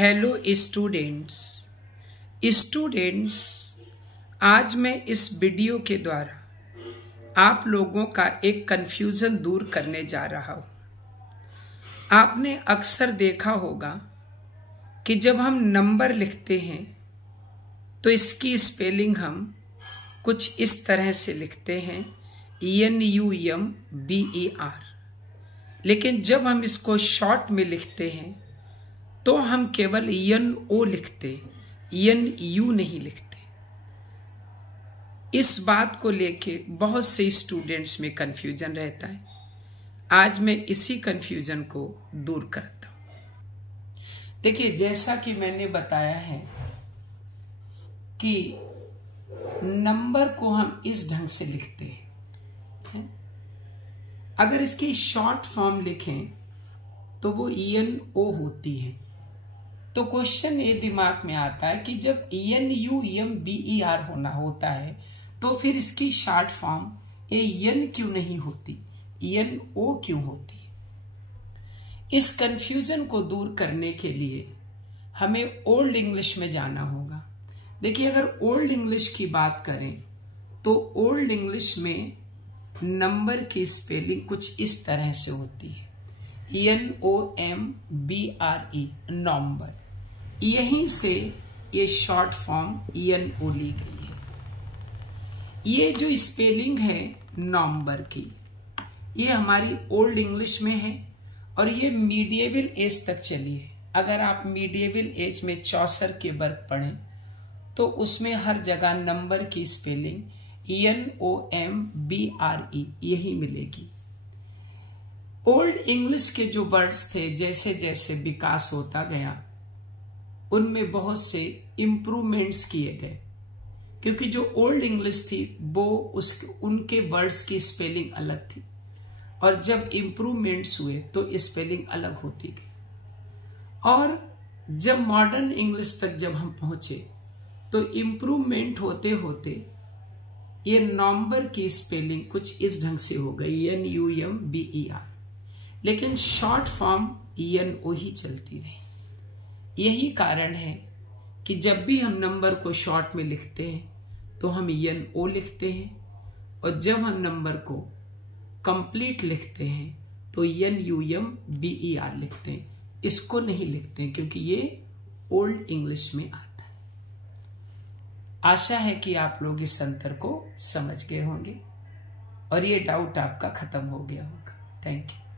Hello students, आज मैं इस वीडियो के द्वारा आप लोगों का एक कन्फ्यूज़न दूर करने जा रहा हूँ। आपने अक्सर देखा होगा कि जब हम नंबर लिखते हैं तो इसकी स्पेलिंग हम कुछ इस तरह से लिखते हैं NUMBER, लेकिन जब हम इसको शॉर्ट में लिखते हैं तो हम केवल NO लिखते, NU नहीं लिखते। इस बात को लेके बहुत से स्टूडेंट्स में कंफ्यूजन रहता है। आज मैं इसी कंफ्यूजन को दूर करता हूं। देखिए, जैसा कि मैंने बताया है कि नंबर को हम इस ढंग से लिखते हैं। अगर इसकी शॉर्ट फॉर्म लिखें तो वो ENO होती है। तो क्वेश्चन ये दिमाग में आता है कि जब NUMBER होना होता है तो फिर इसकी शॉर्ट फॉर्म EN क्यों नहीं होती, ENO क्यों होती है? इस कंफ्यूजन को दूर करने के लिए हमें ओल्ड इंग्लिश में जाना होगा। देखिए, अगर ओल्ड इंग्लिश की बात करें तो ओल्ड इंग्लिश में नंबर की स्पेलिंग कुछ इस तरह से होती है, NOMBRE, नंबर। यहीं से ये शॉर्ट फॉर्म ENO ली गई है। ये जो स्पेलिंग है नंबर की, ये हमारी ओल्ड इंग्लिश में है और ये मीडिएवल एज तक चली है। अगर आप मीडिएवल एज में चौसर के वर्क पढ़ें तो उसमें हर जगह नंबर की स्पेलिंग NOMBRE यही मिलेगी। ओल्ड इंग्लिश के जो वर्ड्स थे, जैसे जैसे विकास होता गया उनमें बहुत से इम्प्रूवमेंट्स किए गए, क्योंकि जो ओल्ड इंग्लिश थी वो उनके वर्ड्स की स्पेलिंग अलग थी और जब इम्प्रूवमेंट्स हुए तो स्पेलिंग अलग होती गई। और जब मॉडर्न इंग्लिश तक जब हम पहुंचे तो इम्प्रूवमेंट होते होते ये नंबर की स्पेलिंग कुछ इस ढंग से हो गई, NUMBER, लेकिन शॉर्ट फॉर्म ENO ही चलती रही। यही कारण है कि जब भी हम नंबर को शॉर्ट में लिखते हैं तो हम NO लिखते हैं और जब हम नंबर को कंप्लीट लिखते हैं तो NUMBER लिखते हैं। इसको नहीं लिखते हैं क्योंकि ये ओल्ड इंग्लिश में आता है। आशा है कि आप लोग इस अंतर को समझ गए होंगे और ये डाउट आपका खत्म हो गया होगा। Thank you.